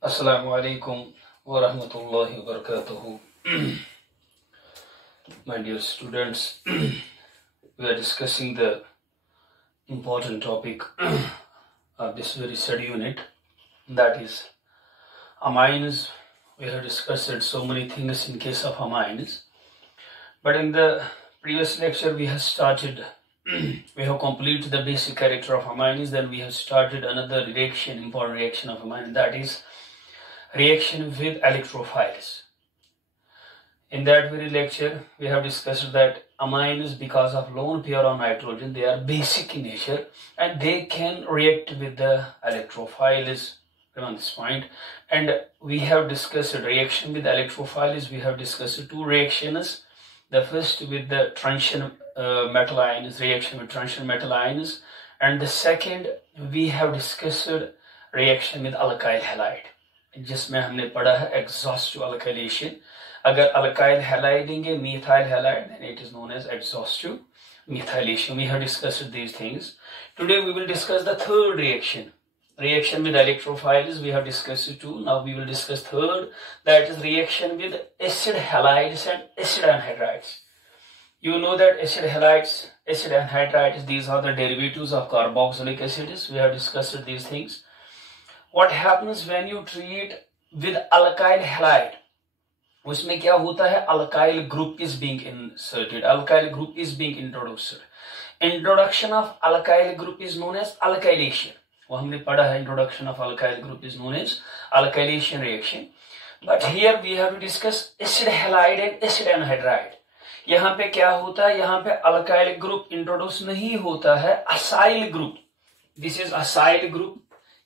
Assalamu alaikum wa rahmatullahi wa barakatuhu. My dear students, we are discussing the important topic of this very study unit, that is amines. We have discussed so many things in case of amines, but in the previous lecture we have started we have completed the basic character of amines. Then we have started another reaction, important reaction of amine, that is reaction with electrophiles. In that very lecture we have discussed that amines, because of lone pair of nitrogen, they are basic in nature and they can react with the electrophiles on this point. And we have discussed reaction with electrophiles. We have discussed two reactions. The first with the transition metal ions, reaction with transition metal ions, and the second we have discussed reaction with alkyl halide, जिसमें हमने पढ़ा है exhaustive alkylation. अगर alkyl halide देंगे methyl halide, then it is known as exhaustive methylation. We have discussed these things. Today we will discuss the third reaction. Reaction with electrophiles we have discussed two. Now we will discuss third, that is reaction with acid halides and acid anhydrides. You know that acid halides, acid anhydrides, these are the derivatives of carboxylic acids. We have discussed these things. What happens when you treat with alkyl halide? उसमें क्या होता है? Alkyl group is being inserted. Alkyl group is being introduced. Introduction of alkyl group is known as alkylation. वो हमने पढ़ा है, introduction of alkyl group is known as alkylation reaction. But here we have to discuss acid halide and acid anhydride. यहाँ पे क्या होता है? यहाँ पे alkyl group introduce नहीं होता है, acyl group. This is acyl group.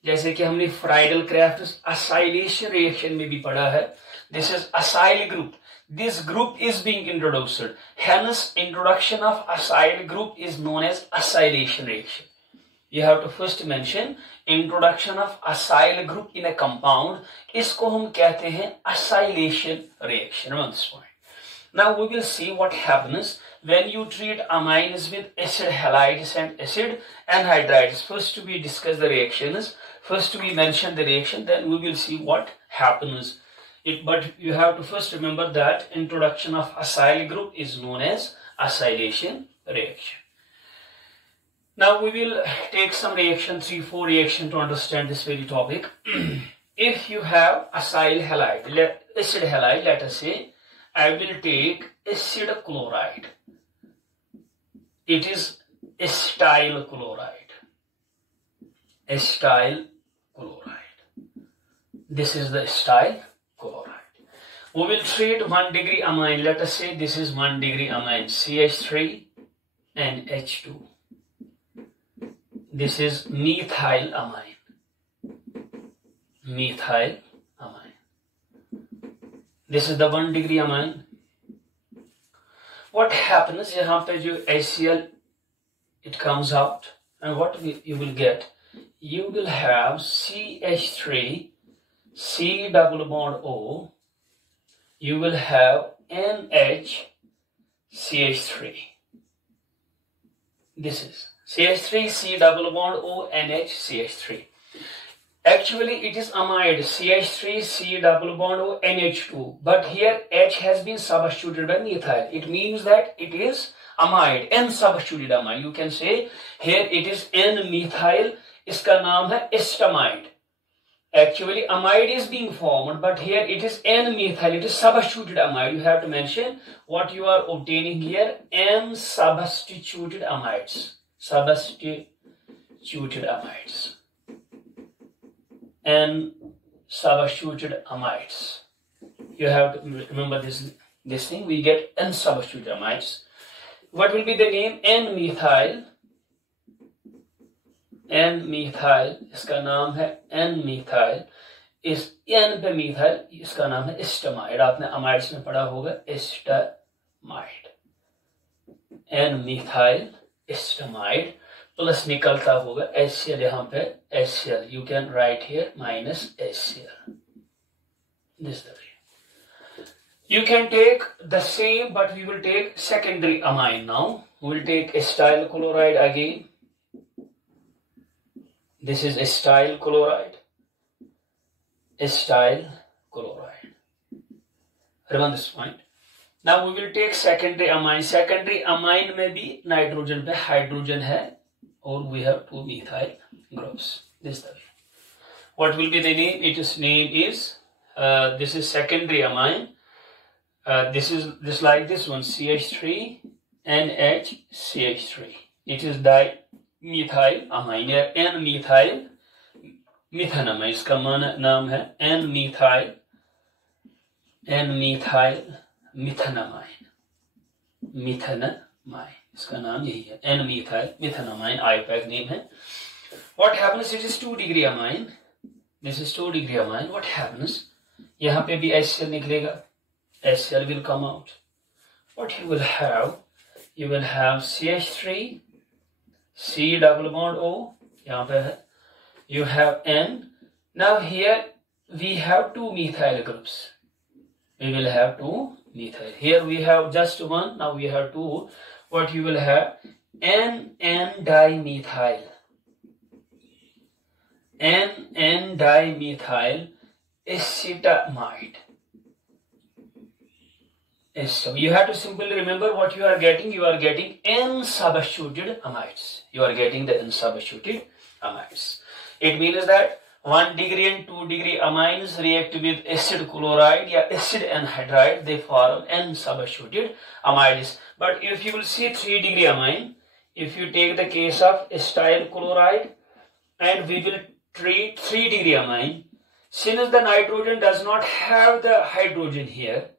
जैसे कि हमने फ्राइडल क्राफ्ट acylation reaction में भी पढ़ा है. This is acyl group. This group is being introduced. Hence, introduction of acyl group is known as acylation reaction. You have to first mention introduction of acyl group in a compound. इसको हम कहते हैं acylation reaction. On this point. Now we will see what happens when you treat amines with acid halides and acid anhydrides. First we discuss the reactions. First we mention the reaction, then we will see what happens. But you have to first remember that introduction of acyl group is known as acylation reaction. Now we will take some reaction, 3-4 reaction to understand this very topic. If you have acyl halide, acid halide, let us say, I will take acid chloride. It is acetyl chloride. Acetyl chloride. This is the acetyl chloride. We will treat 1 degree amine. Let us say this is 1 degree amine, CH3 and H2. This is methyl amine. Methyl amine. This is the 1 degree amine. What happens? यहाँ पे जो HCl it comes out, and what you will get? You will have CH3, C double bond O. You will have NH, CH3. This is CH3, C double bond O, NH, CH3. Actually, it is amide, CH3, C double bond O, NH2. But here H has been substituted by methyl. It means that it is amide, N-substituted amide. You can say here it is N-methyl. इसका नाम है estamide. Actually, amide is being formed, but here it is N-methyl. It is substituted amide. You have to mention what you are obtaining here. N-substituted amides. Substituted amides. N-substituted amides. You have to remember this thing. We get N-substituted amides. What will be the name? N-methyl. N-methyl, इसका नाम है N-methyl. इस N पे methyl, इसका नाम है estamide. आपने amides में पढ़ा होगा estamide. N-methyl estamide प्लस निकलता होगा HCl. यहाँ पे HCl. You can write here minus HCl. This is the way. You can take the same, but we will take secondary amine now. We will take acetyl chloride again. This is acyl chloride. Acyl chloride. Remember this point. Now we will take secondary amine. Secondary amine में भी nitrogen पे hydrogen है और we have two methyl groups. This is the way. What will be the name? Its name is this is secondary amine. This is this like this one, CH3 NHCH3. It is dimethyl amine या N-methyl methanamine. इसका नाम है N-methyl methanamine. Methanamine. इसका नाम यही है N-methyl methanamine. IUPAC name है. What happens? It is 2 degree amine. This is 2 degree amine. What happens? यहाँ पे भी HCl निकलेगा. HCl will come out. What you will have? You will have CH3, C double bond O. यहाँ पे है. You have N. Now here we have 2 methyl groups. We will have 2 methyl. Here we have just 1. Now we have 2. What you will have? N-dimethyl. N-dimethyl acetamide. You have to simply remember what you are getting. You are getting N-substituted amides. You are getting the N-substituted amides. It means that 1 degree and 2 degree amines react with acid chloride or acid anhydride. They form N-substituted amides. But if you will see 3 degree amine, if you take the case of acyl chloride and we will treat 3 degree amine, since the nitrogen does not have the hydrogen here,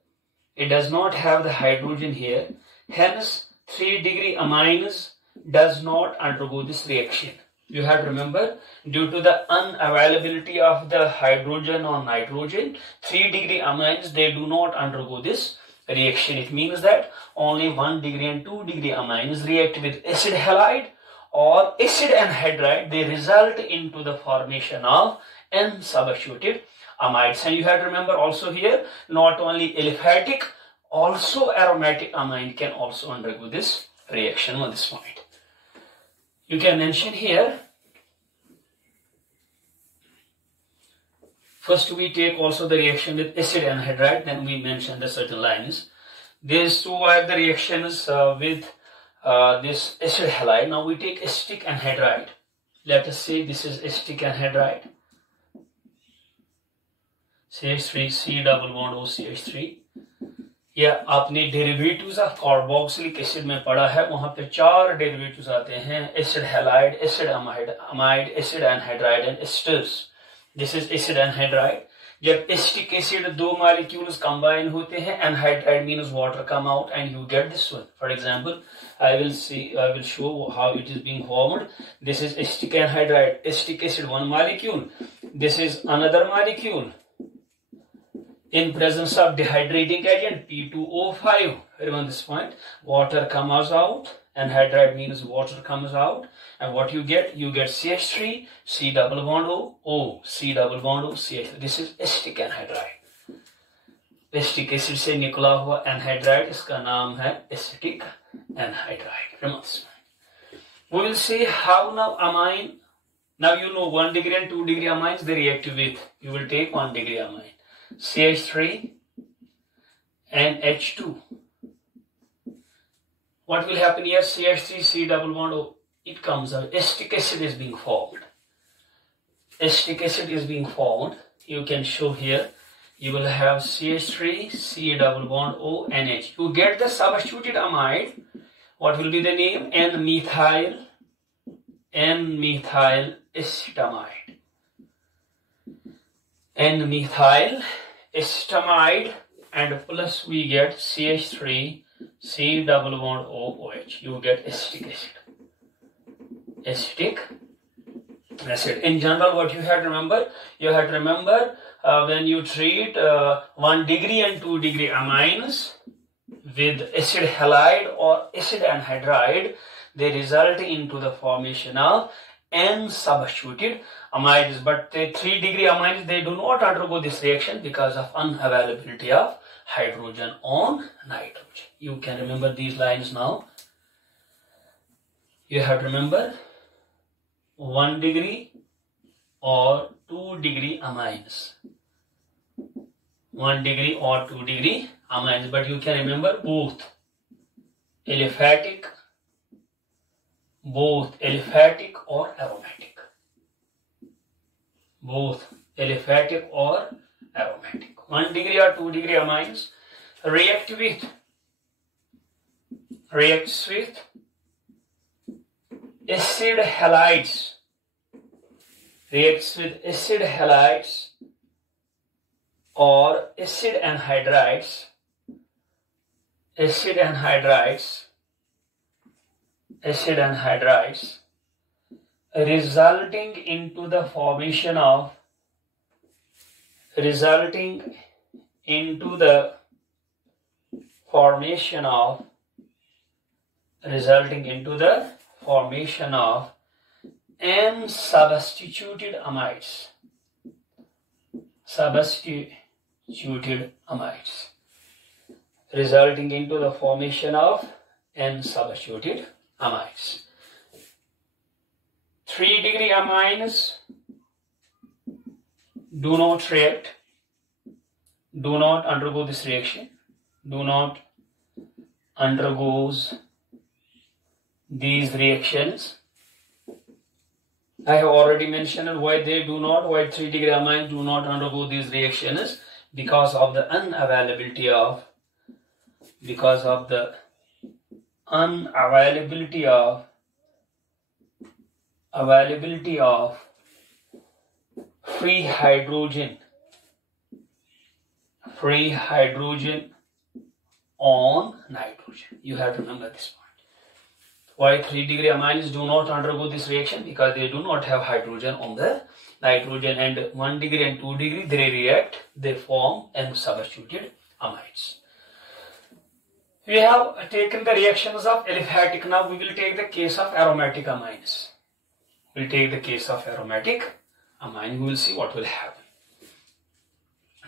it does not have the hydrogen here, hence 3 degree amines does not undergo this reaction. You have to remember, due to the unavailability of the hydrogen or nitrogen, 3 degree amines, they do not undergo this reaction. It means that only 1 degree and 2 degree amines react with acid halide or acid anhydride. They result into the formation of N-substituted amides. And you have to remember also here, not only aliphatic, also aromatic amine can also undergo this reaction on this point. You can mention here, first we take also the reaction with acid anhydride, then we mention the certain lines. These two are the reactions with this acid halide. Now we take acetic anhydride. Let us say this is acetic anhydride. CH3, C double bond O CH3. या आपने derivatives of carboxylic acid में पढ़ा है, वहां पे 4 derivatives आते हैं, acid halide, acid amide, acid anhydride and asters. This is acid anhydride. जब एसिटिक एसिड 2 मॉलिक्यूल्स कंबाइन होते हैं, anhydride means water come out and you get this one. For example I will show how it is being formed. This is acetic anhydride, acetic acid 1 molecule. This is another molecule. In presence of dehydrating agent P2O5, remember this point, water comes out, anhydride means water comes out, and what you get CH3, C double bond O, C double bond O, CH3. This is acetic anhydride. Acetic acid से निकला हुआ anhydride, इसका नाम है acetic anhydride. Remember this point. We will see how now amine. Now you know 1 degree and 2 degree amines, they react with. You will take 1 degree amine. CH3 and H2. What will happen here? CH3, C double bond O, it comes out. Acetic acid is being formed. Acetic acid is being formed. You can show here. You will have CH3, C double bond O, NH. You get the substituted amide. What will be the name? N-methyl acetamide. N-methyl acetamide, and plus we get CH3, C double bond O, OH. You get acetic acid. Acetic acid. In general, what you have to remember? You have to remember when you treat 1 degree and 2 degree amines with acid halide or acid anhydride, they result into the formation of N-substituted amides. But the 3 degree amines, they do not undergo this reaction because of unavailability of hydrogen on nitrogen. You can remember these lines now. You have to remember 1 degree or 2 degree amines. 1 degree or 2 degree amines, but you can remember both aliphatic or aromatic. Both aliphatic or aromatic. 1 degree or 2 degree amines reacts with acid halides. Reacts with acid halides or acid anhydrides. Acid anhydrides resulting into the formation of N-substituted amides. Resulting into the formation of N-substituted amides. 3 degree amines do not react, do not undergo this reaction, do not undergoes these reactions. I have already mentioned why they do not, why 3 degree amines do not undergo these reactions, because of the unavailability of free hydrogen on nitrogen. You have to remember this point. Why 3 degree amines do not undergo this reaction? Because they do not have hydrogen on the nitrogen, and 1 degree and 2 degree they react, they form N-substituted amides. We have taken the reactions of aliphatic. Now we will take the case of aromatic amines. We will take the case of aromatic amine. We will see what will happen.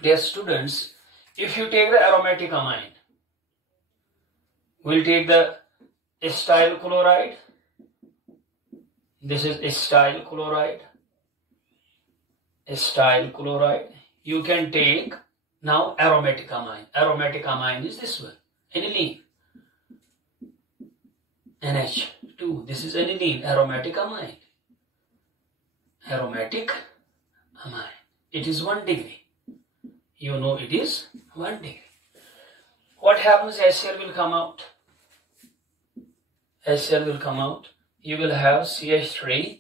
Dear students, if you take the aromatic amine, we will take the acetyl chloride. This is acetyl chloride. You can take now aromatic amine. Aromatic amine is this one, aniline. NH2. This is aniline, aromatic amine. It is 1 degree. You know it is 1 degree. What happens? HCl will come out. You will have CH3,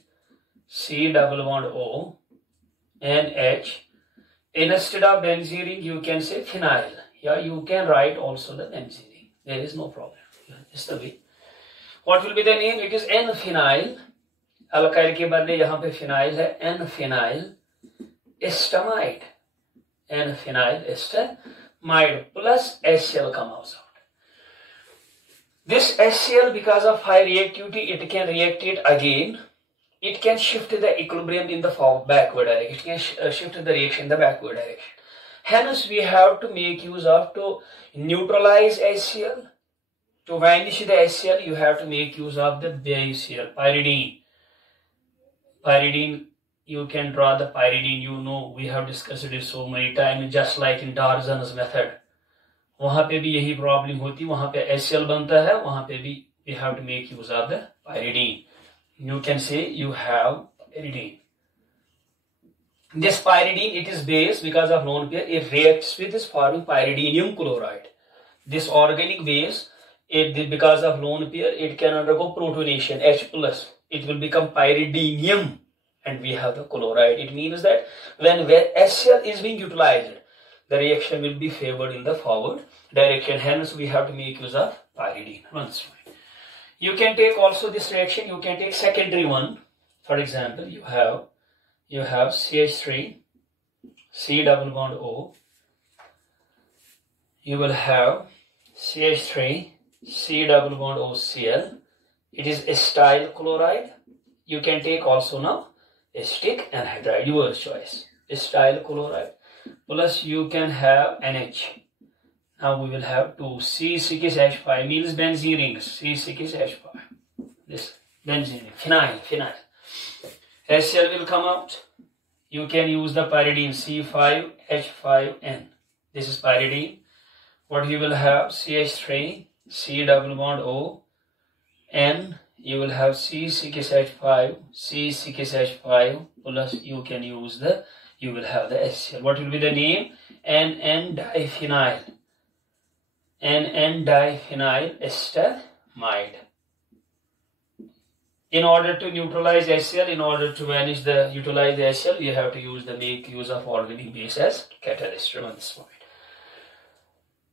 C double bond O, NH. Instead of benzene, you can say phenyl. Yeah, you can write also the benzene. There is no problem. It's the way. What will be the name? It is N-phenyl. Alkyl के बदले यहाँ पे phenyl है, N-phenyl estamide. N-phenyl estamide plus HCl comes out. This HCl, because of high reactivity, it can react it again. It can shift the equilibrium in the backward direction. It can shift the reaction in the backward direction. Hence, we have to make use of, to neutralize HCl. To vanish the HCl, you have to make use of the base here, pyridine. Pyridine, you can draw the pyridine, you know, we have discussed it so many times, just like in Darzan's method. वहाँ पे भी यही problem होती, वहाँ पे HCl बनता है, वहाँ पे भी we have to make use of the pyridine. You can say you have pyridine. This pyridine, it is base because of lone pair, it reacts with this forming pyridinium chloride. This organic base, because of lone pair, it can undergo protonation, H+. It will become pyridinium and we have the chloride. It means that when HCl is being utilized, the reaction will be favored in the forward direction. Hence, we have to make use of pyridine. You can take also this reaction, you can take secondary one. For example, you have CH3, C double bond O. You will have CH3, C double bond O Cl. It is acetyl chloride. You can take also now acetic anhydride, your choice. Acetyl chloride. Plus you can have NH. Now we will have 2 C6H5 means benzene rings. C6H5. This benzene, phenyl. HCl will come out. you can use the pyridine C5H5N. This is pyridine. What you will have? CH3, C double bond O, N. You will have C6H5, C6H5 plus you can use the, you will have the HCl. What will be the name? NN-diphenyl. NN-diphenyl estamide. In order to neutralize HCl, in order to utilize the HCl, you have to make use of organic base as catalyst. Remember this point.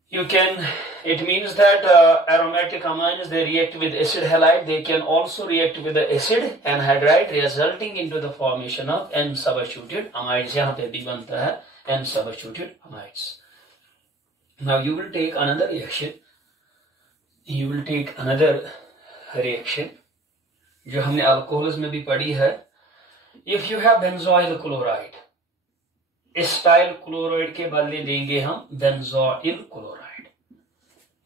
It means that aromatic amines, they react with acid halide. They can also react with the acid anhydride, resulting into the formation of N-substituted amides. यहाँ पे भी बनता है N-substituted amides. Now you will take another reaction. You will take another reaction, जो हमने alcohols में भी पढ़ी है. If you have benzoyl chloride, acetyl chloride के बदले देंगे हम benzoyl chloride.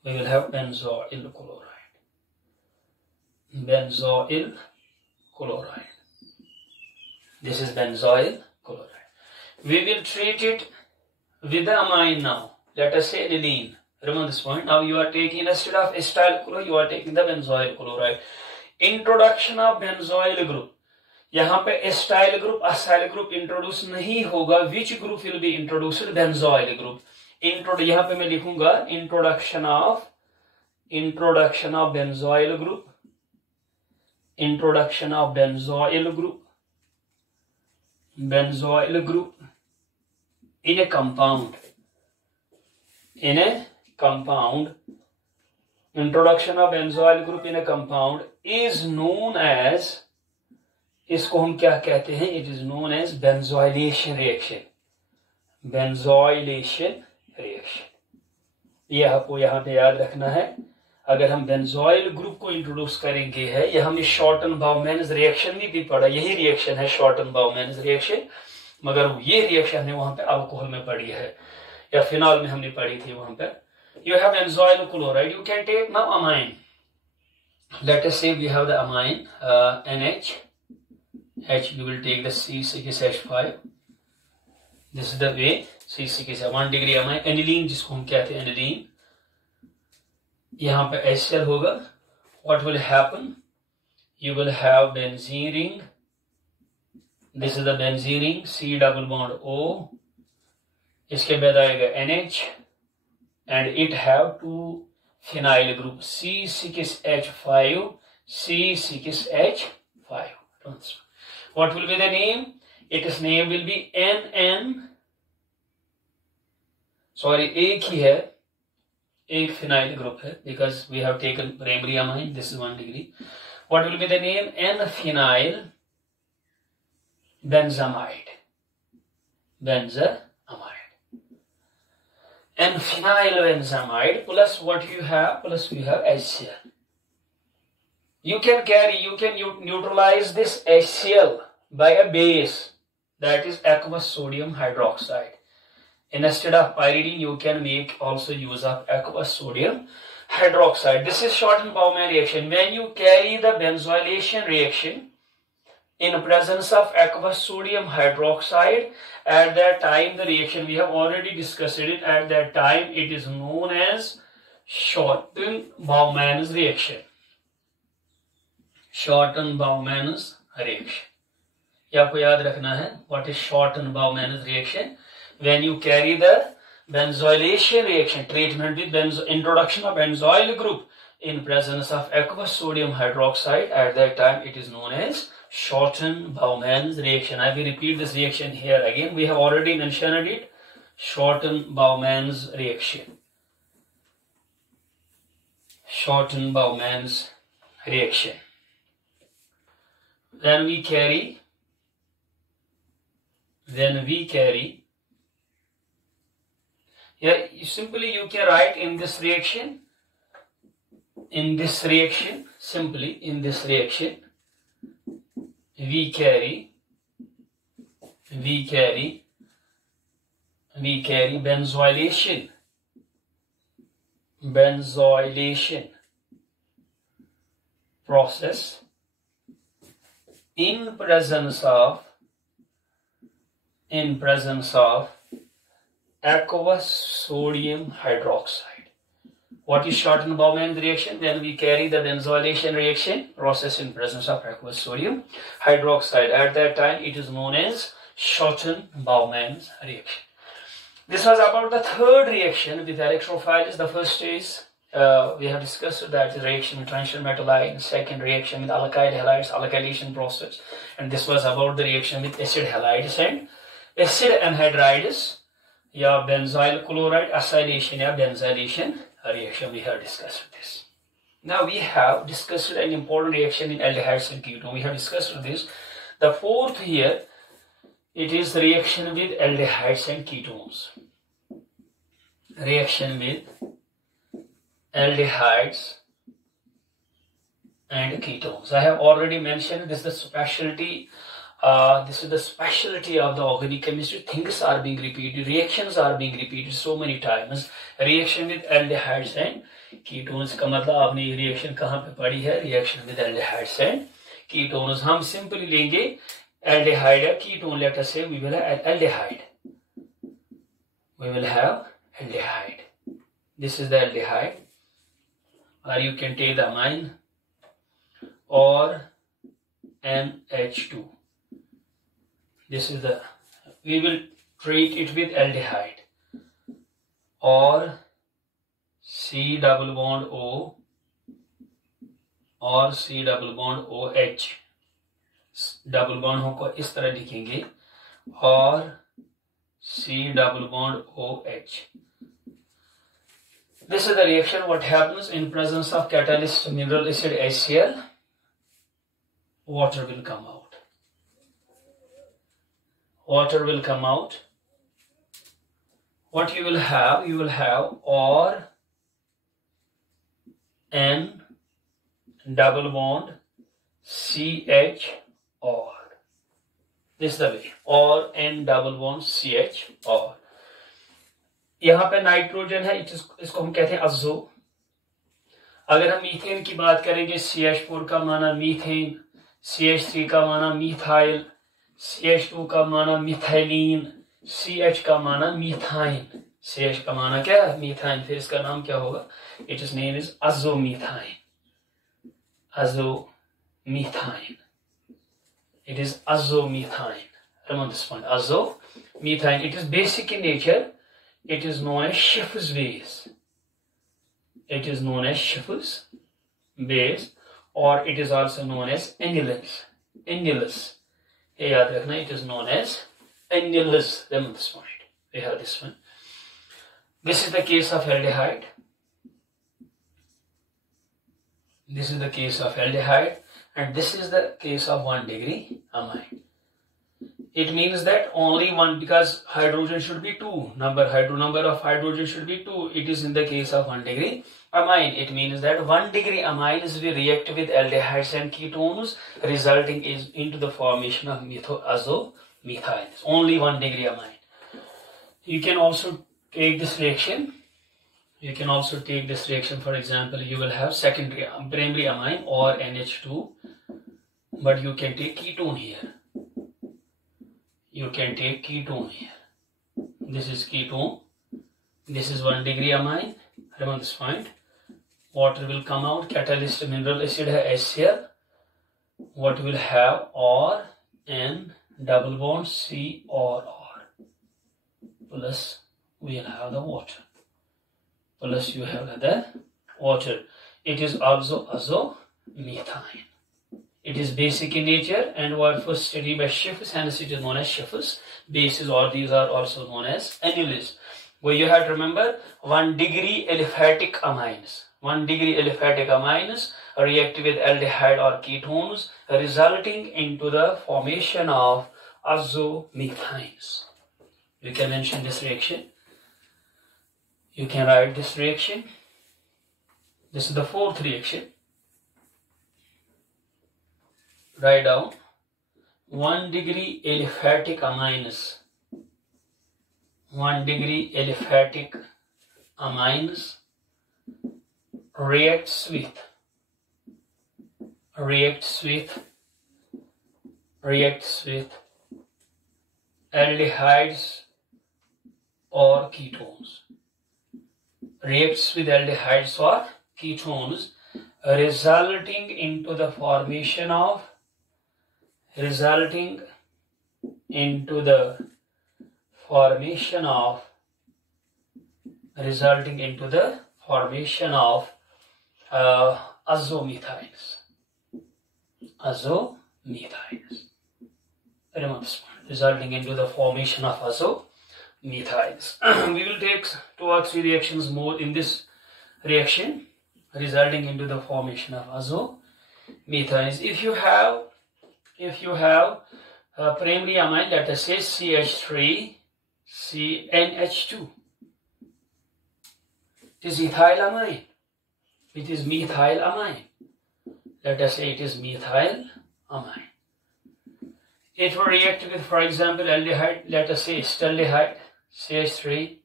We will have benzoyl chloride. Benzoyl chloride. This is benzoyl chloride. We will treat it with the amine now. Let us say aniline. Remember this point. Now you are taking, instead of acyl chloride, you are taking the benzoyl chloride. Introduction of benzoyl group. यहाँ पे acetyl group acyl group introduce नहीं होगा. Which group will be introduced? Benzoyl group. यहाँ पे मैं लिखूंगा introduction of benzoyl group. Introduction of benzoyl group in a compound. Introduction of benzoyl group in a compound is known as, इसको हम क्या कहते हैं? It is known as benzoylation reaction. ये आपको यहाँ पे याद रखना है. अगर हम बेंजोइल ग्रुप को इंट्रोड्यूस करेंगे है, यह हमने शॉर्टन बाउमैन्स रिएक्शन में भी पढ़ा. यही रिएक्शन है शॉर्टन बाउमैन्स रिएक्शन, मगर ये रिएक्शन हमने वहां पे अल्कोहल में पढ़ी है या फिनॉल में हमने पढ़ी थी. वहां पे you have benzoyl chloride. You can take now amine. Let us say we have the amine NH. We will take the C6H5. This is the way. C6H 1 degree amine. Aniline जिसको हम कहते हैं aniline. यहाँ पे HCl होगा. What will happen? You will have benzene ring. This is the benzene ring. C double bond O. इसके बाद आएगा NH. And it have two phenyl group C6H5, C6H5. What will be the name? Its name will be एक ही है, एक phenyl group है, because we have taken primary amine. This is 1 degree. What will be the name? N-phenyl benzamide. And phenyl benzamide plus what you have, plus we have HCl. You can neutralize this HCl by a base, that is aqueous sodium hydroxide. Instead of pyridine, you can make also use of aqueous sodium hydroxide. This is Shorten-Baumann reaction. When you carry the benzylation reaction in presence of aqueous sodium hydroxide, at that time the reaction, we have already discussed it, at that time it is known as Shorten-Baumann's reaction. Shorten-Baumann's reaction. ये आपको याद रखना है. What is Shorten-Baumann's reaction? When you carry the benzylation reaction, treatment with introduction of benzoyl group in presence of aqueous sodium hydroxide, at that time it is known as Shorten-Baumann's reaction. I will repeat this reaction here again. We have already mentioned it. Shorten-Baumann's reaction. Shorten-Baumann's reaction. Then we carry, here simply you can write in this reaction, simply in this reaction, we carry benzylation process in presence of in presence of aqueous sodium hydroxide. What is Shorten-Baumann reaction? When we carry the benzylation reaction process in presence of aqueous sodium hydroxide. At that time, it is known as Shorten-Baumann reaction. This was about the third reaction with electrophiles. The first is we have discussed that the reaction with transition metal halide. Second reaction with alkyl halides, alkylation process, and this was about the reaction with acid halides and acid anhydrides, या benzoyl chloride acylation या benzylation reaction. We have discussed this. Now we have discussed an important reaction in aldehydes and ketones. We have discussed this. The fourth here, it is reaction with aldehydes and ketones. Reaction with aldehydes and ketones. I have already mentioned this is the specialty. This is the specialty of the organic chemistry. Things are being repeated, reactions are being repeated so many times. Reaction with aldehydes and ketones का मतलब आपने ये reaction कहाँ पे पढ़ी है? Reaction with aldehydes and ketones. हम simply लेंगे aldehyde या ketone. Let us say we will have aldehyde. We will have aldehyde. This is the aldehyde. Or you can take the amine or NH2. This is the, we will treat it with aldehyde or C double bond O or C double bond OH. Double bond को इस तरह लिखेंगे और C double bond OH. This is the reaction. What happens in presence of catalyst mineral acid HCl? Water will come out. Water will come out. What you will have? You will have or N double bond CH or. This is the way. Or N double bond CH or. यहाँ पे nitrogen है, इसको हम कहते हैं अज़ो. अगर हम methane की बात करेंगे, CH4 का माना मीथेन, CH3 का माना मीथाइल, CH2 का माना मिथाइलिन, CH का माना मीथाइन. CH का माना क्या है? मीथाइन. फिर इसका नाम क्या होगा? Its name is azomethane. Azomethane. It is azomethane. Remember this point. Azomethane. It is basic in nature. It is known as Schiff's base. It is known as Schiff's base, or it is also known as annulus. Annulus. It is known as annulus. Remember this point. We have this one. This is the case of aldehyde. This is the case of aldehyde, and this is the case of 1 degree amine. It means that only one, because hydrogen should be 2, number of hydrogen should be 2. It is in the case of 1 degree amine. It means that 1 degree amines will react with aldehydes and ketones, resulting into the formation of azomethane. Only 1 degree amine. You can also take this reaction. For example, you will have secondary primary amine or NH2, but you can take ketone here. This is ketone. This is 1 degree amine. Remember this point. Water will come out. Catalyst mineral acid है HCl. What will have? Or N double bond C or plus we will have the water. Plus you have the water. It is also azomethane. It is basic in nature and was first studied by Schiff's, hence it is known as Schiff's bases, or these are also known as annulus. Where you have to remember 1 degree aliphatic amines. 1 degree aliphatic amines react with aldehyde or ketones, resulting into the formation of azomethanes. You can mention this reaction. You can write this reaction. This is the fourth reaction. Write down 1 degree aliphatic amines. 1 degree aliphatic amines reacts with aldehydes or ketones. Reacts with aldehydes or ketones, resulting into the formation of azomethyls. Remember this one, resulting into the formation of azomethyls. We will take 2 or 3 reactions more in this reaction, resulting into the formation of azomethyls. If you have primary amine, let us say CH3 CnH2, it is ethyl amine. It is methyl amine. Let us say it is methyl amine. It will react with, for example, aldehyde. Let us say acetaldehyde, CH3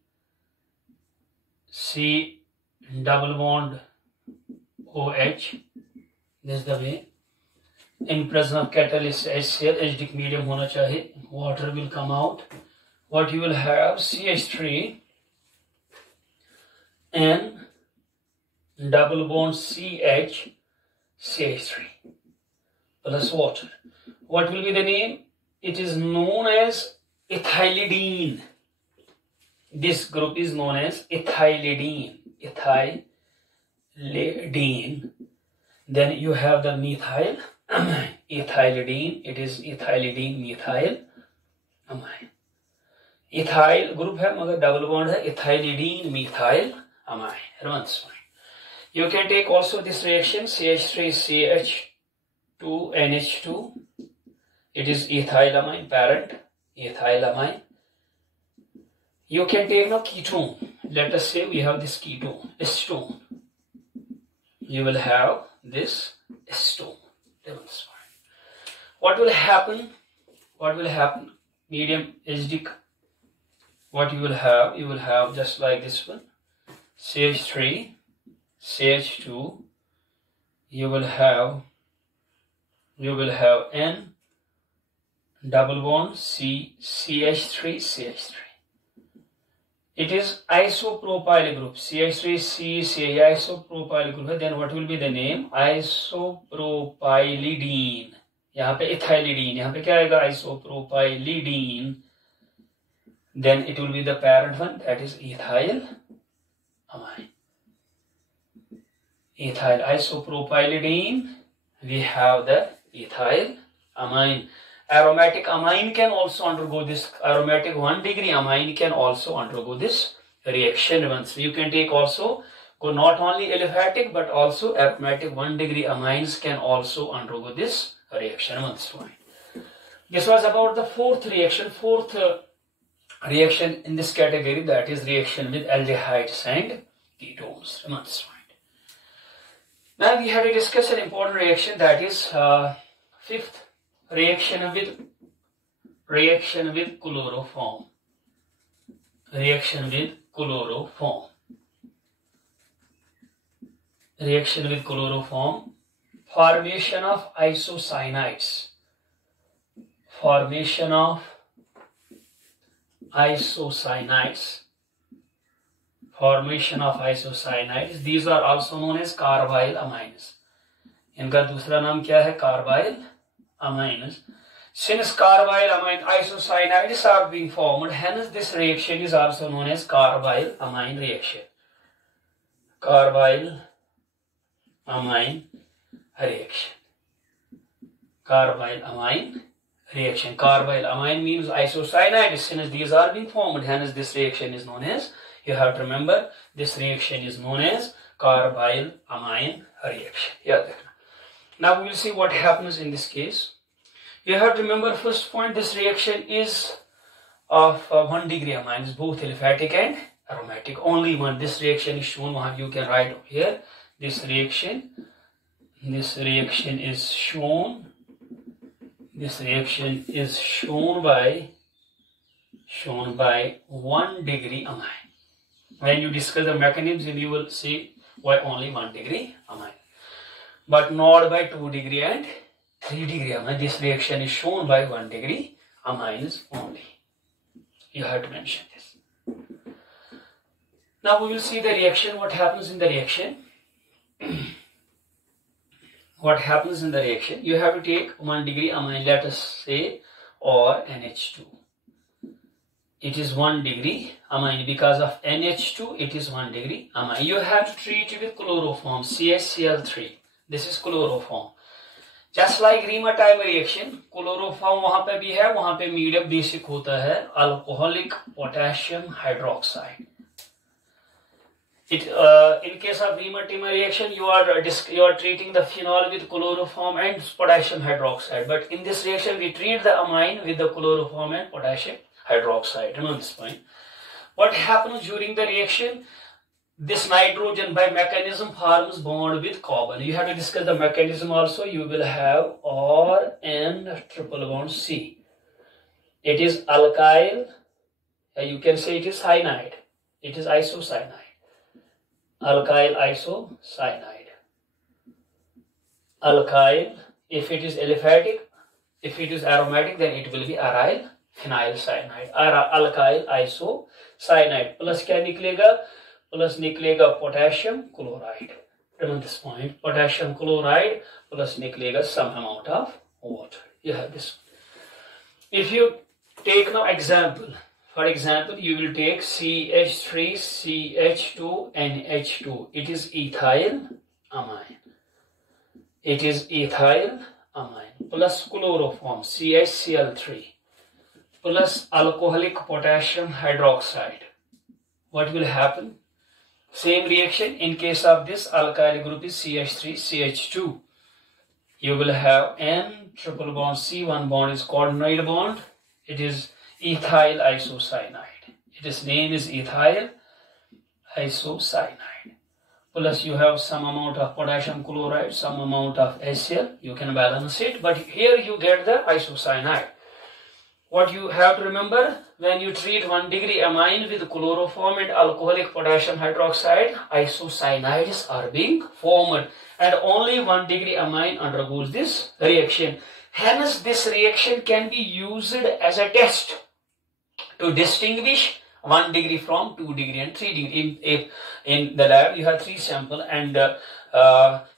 C double bond OH. This is the way. In presence of catalyst HCl, acidic medium hona chahiye, water will come out. What you will have, CH3 N double bond CH CH3 plus water. What will be the name? It is known as ethylidene. This group is known as ethylidene. Then you have the methyl amine. Ethylidene. It is ethylidene methyl amine. Ethyl group है मगर double bond है. Ethylidene methyl amine. Remember this one. You can take also this reaction CH3CH2NH2. It is ethylamine parent, ethylamine. You can take now ketone. Let us say we have this ketone, acetone. You will have this acetone. What will happen? Medium acidic. What you will have? You will have just like this one. CH3, CH2. You will have N double bond C CH3 CH3. It is isopropyl group. CH3 CH isopropyl group. Then what will be the name? Isopropylidene. यहाँ पे ethylidene. यहाँ पे क्या आएगा? Isopropylidene. Then it will be the parent one, that is ethyl amine. Ethyl isopropylidene. We have the ethyl amine. Aromatic amine can also undergo this. Aromatic 1 degree amine can also undergo this reaction. Once you can take also not only aliphatic but also aromatic 1 degree amines can also undergo this reaction. Once this was about the fourth reaction. Reaction in this category, that is reaction with aldehydes and ketones. Now we have to discuss an important reaction, that is fifth. Reaction with chloroform. Reaction with chloroform. Formation of isocyanides. These are also known as carbide amines. इनका दूसरा नाम क्या है? Carbide amines. Since carbide amine isocyanides are being formed, hence this reaction is also known as carbide amine reaction. Carbide amine means isocyanides. Since these are being formed, hence this reaction is known as, you have to remember, this reaction is known as carbide amine reaction. Now we will see what happens in this case. You have to remember, first point, this reaction is of 1 degree amines, both aliphatic and aromatic. Only one. This reaction is shown. You can write here. This reaction is shown. This reaction is shown by 1 degree amine. When you discuss the mechanism, you will see why only 1 degree amine, but not by 2 degree and 3 degree amine. This reaction is shown by 1 degree amines only. You have to mention this. Now we will see the reaction, what happens in the reaction. What happens in the reaction? You have to take 1 degree amine, let us say, or NH2. It is 1 degree amine. Because of NH2, it is 1 degree amine. You have to treat it with chloroform, CHCl3. This is chloroform. Just like Remer-time reaction, chloroform वहाँ पे भी है, वहाँ पे medium basic होता है alcoholic potassium hydroxide. In case of Remer-time reaction, you are treating the phenol with chloroform and potassium hydroxide. But in this reaction, we treat the amine with the chloroform and potassium hydroxide. Remember this point. What happens during the reaction? This nitrogen by mechanism forms bond with carbon. You have to discuss the mechanism also. You will have RN triple bond C. It is alkyl. You can say it is cyanide. It is isocyanide. Alkyl isocyanide. Alkyl, if it is aliphatic, if it is aromatic, then it will be aryl phenyl cyanide. Alkyl isocyanide. Plus क्या निकलेगा? Plus निकलेगा potassium chloride. Remember this point. Potassium chloride plus निकलेगा some amount of water. You have this. If you take now example, for example, you will take CH3, CH2, NH2. It is ethyl amine. It is ethyl amine plus chloroform, CHCl3 plus alcoholic potassium hydroxide. What will happen? Same reaction. In case of this alkyl group is CH3, CH2. You will have N triple bond C. One bond is coordinate bond. It is ethyl isocyanide. Its name is ethyl isocyanide. Plus you have some amount of potassium chloride, some amount of HCl. You can balance it. But here you get the isocyanide. What you have to remember, when you treat 1 degree amine with chloroform and alcoholic potassium hydroxide, isocyanides are being formed, and only 1 degree amine undergoes this reaction. Hence, this reaction can be used as a test to distinguish 1 degree from 2 degree and 3 degree. In the lab, you have 3 samples, and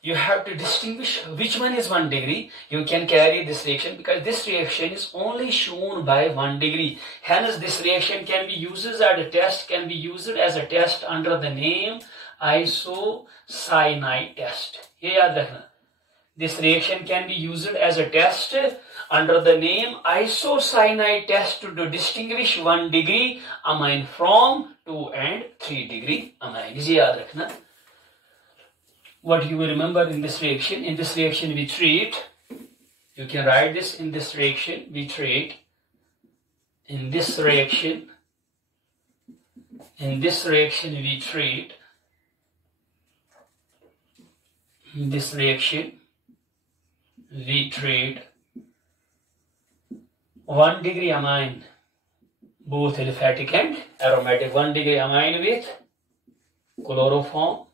you have to distinguish which one is 1 degree. You can carry this reaction because this reaction is only shown by 1 degree. Hence, this reaction can be used as a test, under the name isocyanide test. ये याद रखना. This reaction can be used as a test under the name isocyanide test to distinguish 1 degree amine from 2 and 3 degree amine. ये याद रखना. What you will remember in this reaction? In this reaction we treat, you can write this, in this reaction we treat, in this reaction we treat, in this reaction we treat 1 degree amine, both aliphatic and aromatic. 1 degree amine with chloroform,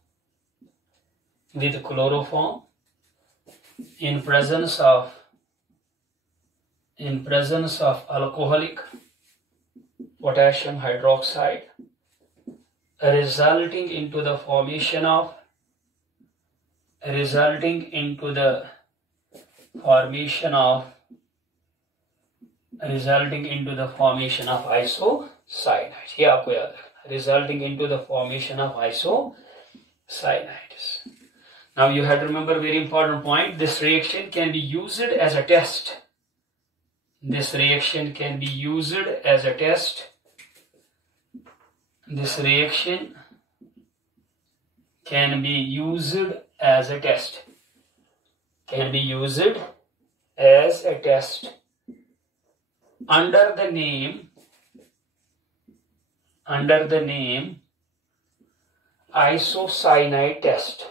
in presence of alcoholic potassium hydroxide, resulting into the formation of isocyanide. ये आपको याद रखना. Resulting into the formation of isocyanide. Now you have to remember a very important point. This reaction can be used as a test. This reaction can be used as a test. This reaction can be used as a test. Can be used as a test under the name isocyanide test.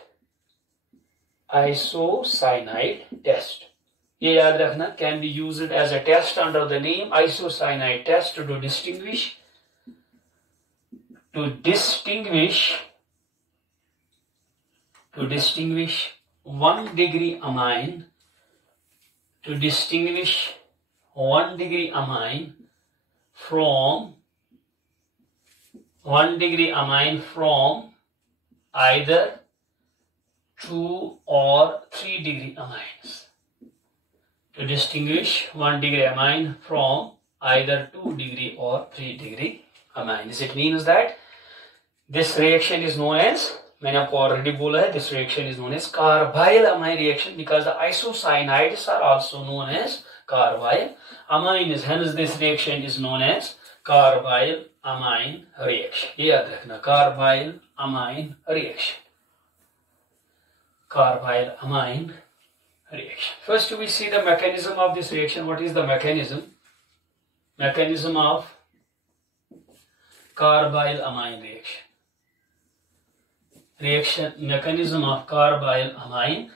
Isocyanide test. ये याद रखना. Can be used as a test under the name isocyanide test to distinguish 1 degree amine, from 1 degree amine from either 2 or 3 degree amines. To distinguish 1 degree amine from either 2 degree or 3 degree amines. It means that this reaction is known as, मैंने आपको already बोला है, this reaction is known as carbide amine reaction because the isocyanides are also known as carbide amines. Hence this reaction is known as carbide amine reaction. ये याद रखना, carbide amine reaction. Carbide amine reaction. First we see the mechanism of this reaction. What is the mechanism? Mechanism of carbide amine reaction. Mechanism of carbide amine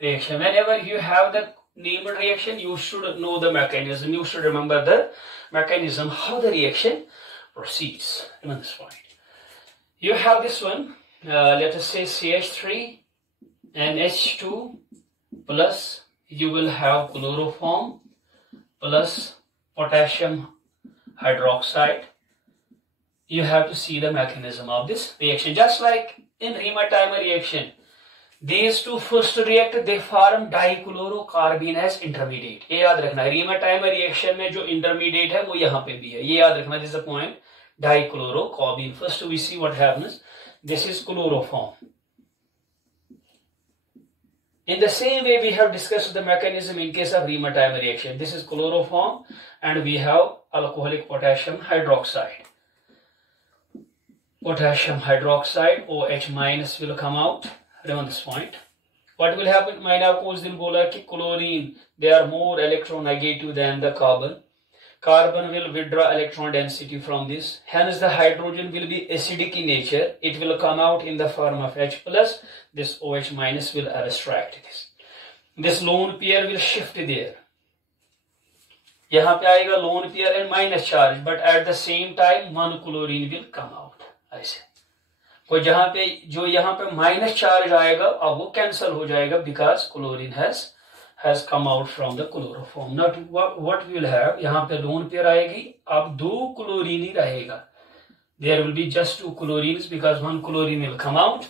reaction. Whenever you have the named reaction, you should know the mechanism. You should remember the mechanism, how the reaction proceeds. Remember this point. You have this one, let us say CH3 and H2 plus you will have chloroform plus potassium hydroxide. You have to see the mechanism of this reaction. Just like in Riemann-Tiemann reaction, these two first react, they form dichlorocarbene as intermediate. ये याद रखना, Riemann-Tiemann reaction में जो intermediate है वो यहाँ पे भी है. ये याद रखना, this is the point. Dichlorocarbene. First we see what happens. This is chloroform. In the same way we have discussed the mechanism in case of Riemann-Tiemann reaction. This is chloroform and we have alcoholic potassium hydroxide. Potassium hydroxide, OH minus will come out. Remember this point. What will happen? मैंने आपको उस दिन बोला कि chlorine, they are more electronegative than the carbon. Carbon will withdraw electron density from this. Hence the hydrogen will be acidic in nature. It will come out in the form of H plus. This OH minus will abstract this. This lone pair will shift there. यहाँ पे आएगा lone pair and minus charge, but at the same time one chlorine will come out. ऐसे कोई जहाँ पे जो यहाँ पे माइनस चार्ज आएगा अब वो कैंसिल हो जाएगा because chlorine has come out from the chloroform. Now what we will have, यहाँ पे lone pair आएगी, अब दो chlorine ही रहेगा. There will be just two chlorines because one chlorine will come out,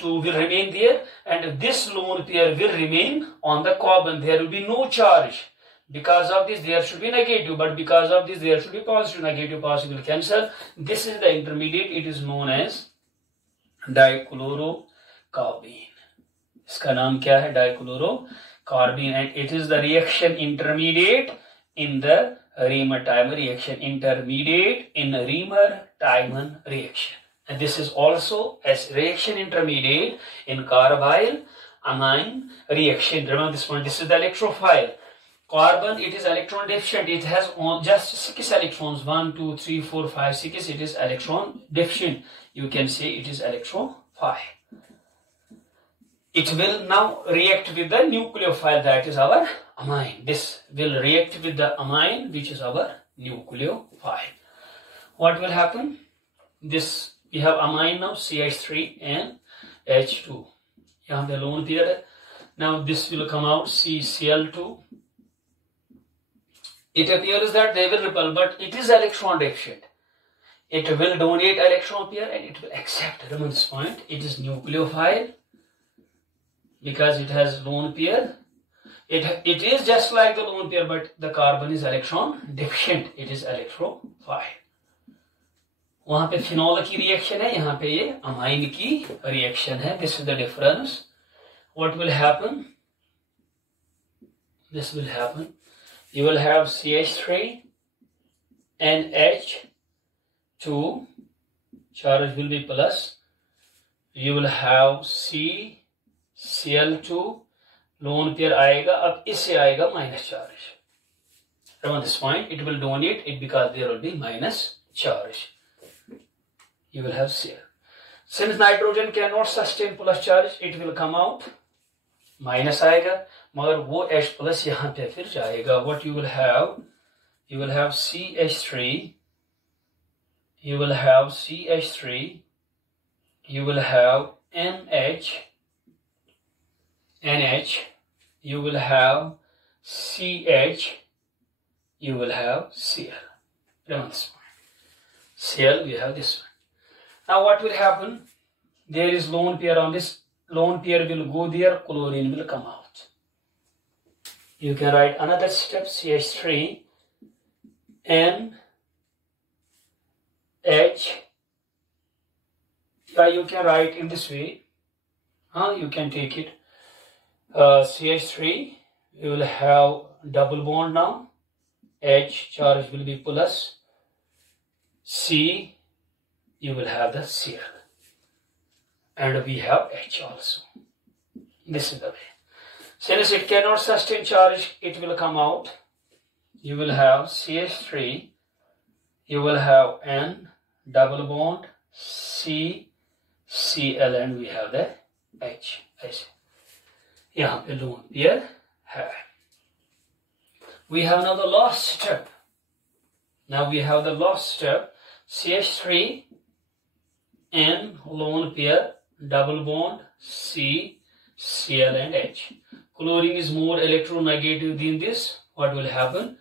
two will remain there, and this lone pair will remain on the carbon. There will be no charge. Because of this there should be negative, but because of this there should be positive. Negative positive will cancel. This is the intermediate. It is known as dichlorocarbene. इसका नाम क्या है? Dichlorocarbene, and it is the reaction intermediate in the Riemann-Tiemann reaction. Intermediate in Riemann-Tiemann reaction, and this is also as reaction intermediate in carbide amine reaction. Remember this one. This is the electrophile. Carbon, it is electron deficient. It has just 6 electrons. 1, 2, 3, 4, 5, 6. It is electron deficient. You can say it is electrophile. It will now react with the nucleophile, that is our amine. This will react with the amine, which is our nucleophile. What will happen? This, we have amine now, CH3 and H2. यहाँ पे lone pair है. Now this will come out, CCl2. It appears that they will repel, but it is electron deficient. It will donate electron pair and it will accept. Remember this point. It is nucleophile because it has lone pair. It is just like the lone pair, but the carbon is electron deficient. It is electrophile. वहाँ पे phenol की reaction है, यहाँ पे ये amine की reaction है. This is the difference. What will happen? This will happen. You will have CH3 and H2, charge will be plus. You will have CCl2, lone pair आएगा, अब इससे आएगा minus charge. Remember this point, it will donate it because there will be minus charge. You will have Cl. Since nitrogen cannot sustain plus charge, it will come out, minus आएगा. मगर वो H plus यहाँ पे फिर जाएगा. What you will have CH3, you will have CH3, you will have NH, you will have CH, you will have Cl. Remember this one. Cl, we have this one. Now what will happen? There is lone pair on this. Lone pair will go there, chlorine will come out. You can write another step, CH3 N H. You can write in this way. You can take it. CH3, you will have double bond now. H charge will be plus. C, you will have the Cl. And we have H also. This is the way. Since it cannot sustain charge, it will come out. You will have CH3, you will have N, double bond, C, Cl, and we have the H. यहाँ पे lone pair है. We have now the last step. Now we have the last step. CH3, N, lone pair, double bond, C, Cl, and H. Chlorine is more electronegative than this. What will happen?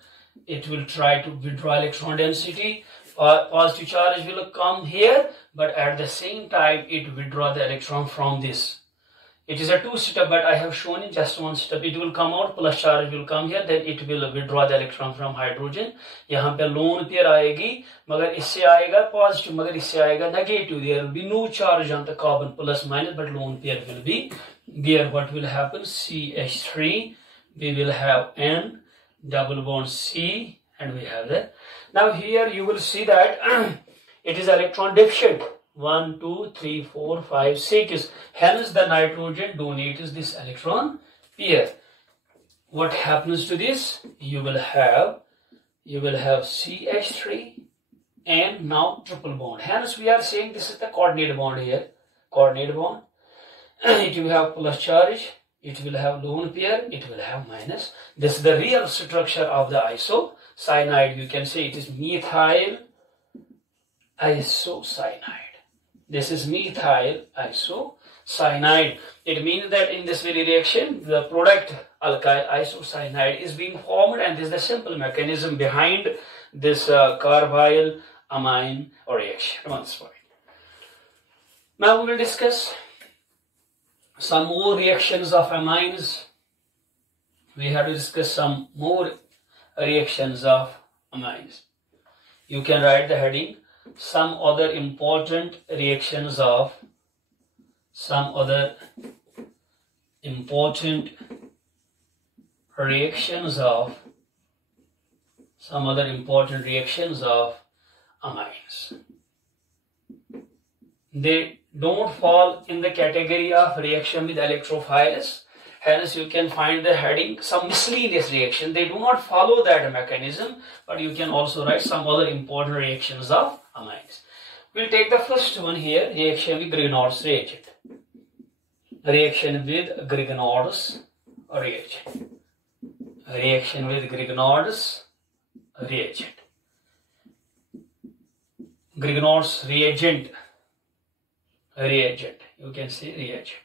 It will try to withdraw electron density. Positive charge will come here, but at the same time it withdraw the electron from this. It is a two-step, but I have shown in just one step. It will come out, plus charge will come here, then it will withdraw the electron from hydrogen. यहाँ पे lone pair आएगी, मगर इससे आएगा positive, मगर इससे आएगा negative. There will be no charge on the carbon, plus minus, but lone pair will be there. What will happen? CH3, we will have N, double bond C, and we have that. Now here you will see that it is electron deficient. 1, 2, 3, 4, 5, 6. Hence the nitrogen donates this electron pair. What happens to this? You will have CH3 and now triple bond. Hence we are saying this is the coordinate bond here. Coordinate bond. It will have plus charge. It will have lone pair. It will have minus. This is the real structure of the isocyanide. You can say it is methyl isocyanide. This is methyl isocyanide. It means that in this very reaction, the product alkyl isocyanide is being formed, and this is the simple mechanism behind this carbyl amine reaction. Now we will discuss some more reactions of amines. We have to discuss some more reactions of amines. You can write the heading, some other important reactions of amines. They don't fall in the category of reaction with electrophiles. Hence you can find the heading, some miscellaneous reaction. They do not follow that mechanism, but you can also write some other important reactions of amines. We'll take the first one here, reaction with Grignard's reagent. Reaction with Grignard's reagent. Reaction with Grignard's reagent. Grignard's reagent. Reagent. You can say reagent.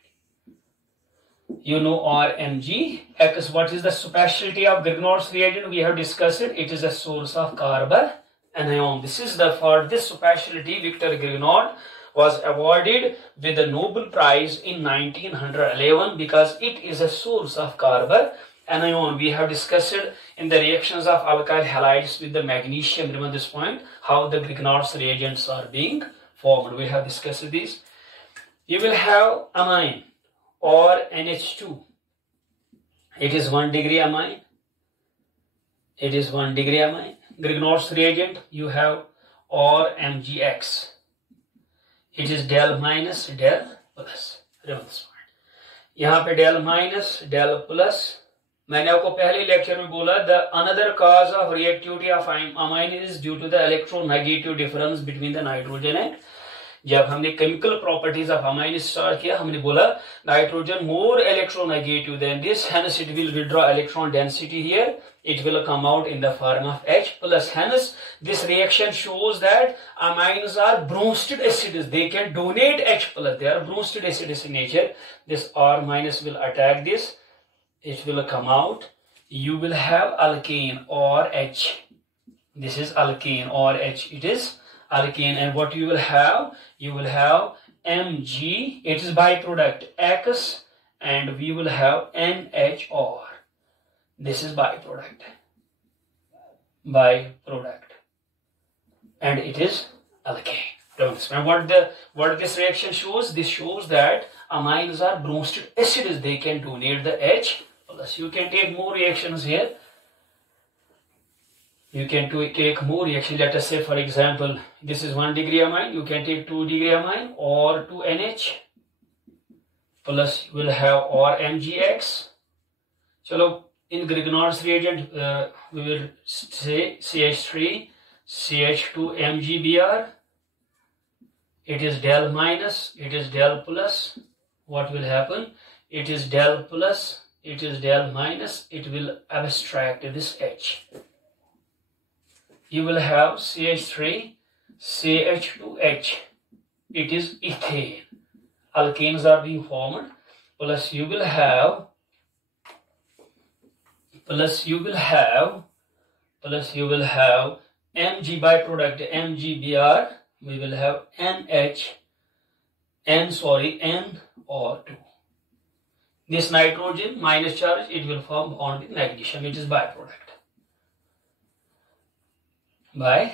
You know RMG. What is the specialty of Grignard's reagent? We have discussed it. It is a source of carbon anion. This is for this specialty, Victor Grignard was awarded with the Nobel Prize in 1911 because it is a source of carbon anion. We have discussed it in the reactions of alkyl halides with the magnesium. Remember this point, how the Grignard's reagents are being formed. We have discussed this. You will have amine or NH2. It is 1 degree amine. It is 1 degree amine. Grignard's reagent, you have or MgX. It is del minus del plus. Remember this point. यहाँ पे del minus del plus. मैंने आपको पहले lecture में बोला the another cause of reactivity of amine is due to the electronegative difference between the nitrogen and. जब हमने chemical properties of amine start किया, हमने बोला nitrogen more electronegative than this, hence it will withdraw electron density here. It will come out in the form of H plus. Hence this reaction shows that amines are bronzed acids. They can donate H plus. They are bronzed acids in nature. This R minus will attack this. It will come out. You will have alkane or H. This is alkane or H. It is alkane. And what you will have? You will have Mg, it is byproduct, X, and we will have NHR. This is byproduct. And it is alkane. And what this reaction shows? This shows that amines are bronzed acids. They can donate the H plus. You can take more reactions here. You can take more reaction. Let us say, for example, this is 1 degree amine. You can take 2 degree amine or 2 NH plus you will have or MgX. So in Grignard's reagent, we will say CH3, CH2, MgBr. It is del minus, it is del plus. What will happen? It is del plus, it is del minus. It will abstract this H. You will have CH3, CH2H. It is ethane. Alkanes are being formed. Plus you will have Mg byproduct MgBr. We will have NO2. This nitrogen minus charge, it will form bond with magnesium. It is byproduct. Now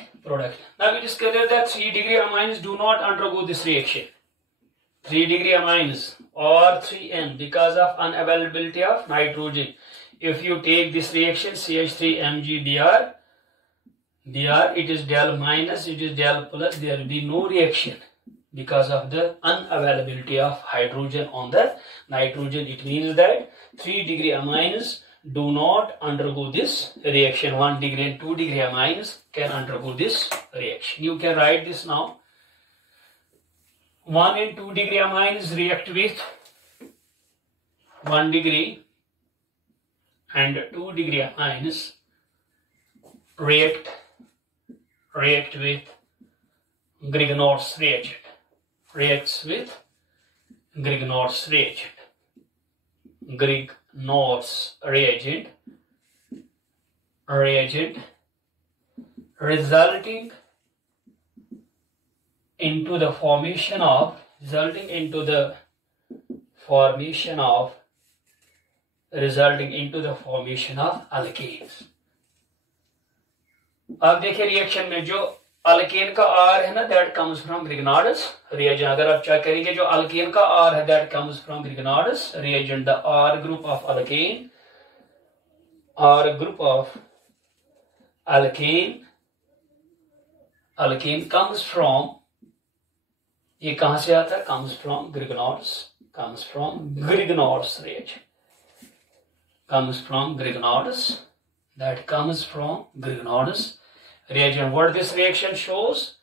we discovered that 3 degree amines do not undergo this reaction. 3 degree amines or 3N because of unavailability of nitrogen. If you take this reaction CH3MgBr, it is del minus, it is del plus, there will be no reaction because of the unavailability of hydrogen on the nitrogen. It means that 3 degree amines do not undergo this reaction. 1 degree and 2 degree amines can undergo this reaction. You can write this now. 1 and 2 degree amines react with 1 degree and 2 degree amines react with Grignard's reagent. Reacts with Grignard's reagent. Grignard's reagent resulting into the formation of alkanes. अब देखिए reaction में जो alkane का R है ना, that comes from Grignard's reagent. अगर आप check करेंगे जो अल्केन का R है, that comes from Grignard's reagent. The R group of alkane comes from, ये कहाँ से आता है? Comes from Grignard's reagent. That comes from Grignard's reagent. What this reaction shows?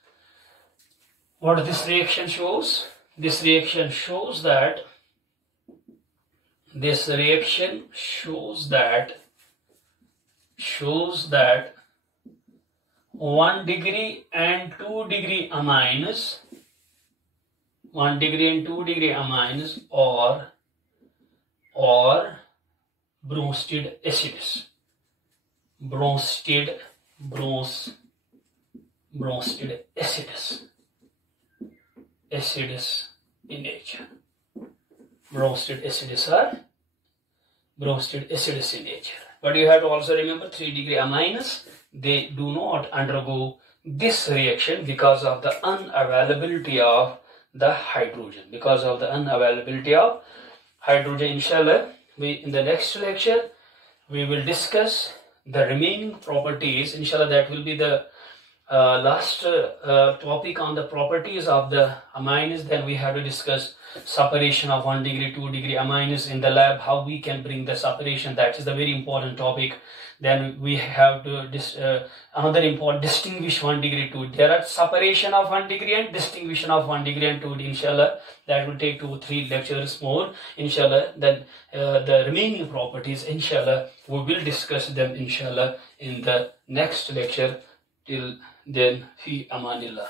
This reaction shows that 1 degree and 2 degree amines, 1 degree and 2 degree amines or bronzed acids. Bronzed acids in nature. Bronzed acids in nature. But you have to also remember 3 degree amines, they do not undergo this reaction because of the unavailability of the hydrogen. Inshallah, in the next lecture, we will discuss the remaining properties. Inshallah, that will be the last topic on the properties of the amines. Then we have to discuss separation of 1 degree, 2 degree amines in the lab, how we can bring the separation. That is the very important topic. Then we have to another important, distinguish 1 degree, 2. There are separation of 1 degree and distinguishing of 1 degree and 2. Inshallah, that will take 2 or 3 lectures more. Inshallah, then the remaining properties, inshallah, we will discuss them, inshallah, in the next lecture. Till then, fi amanillah.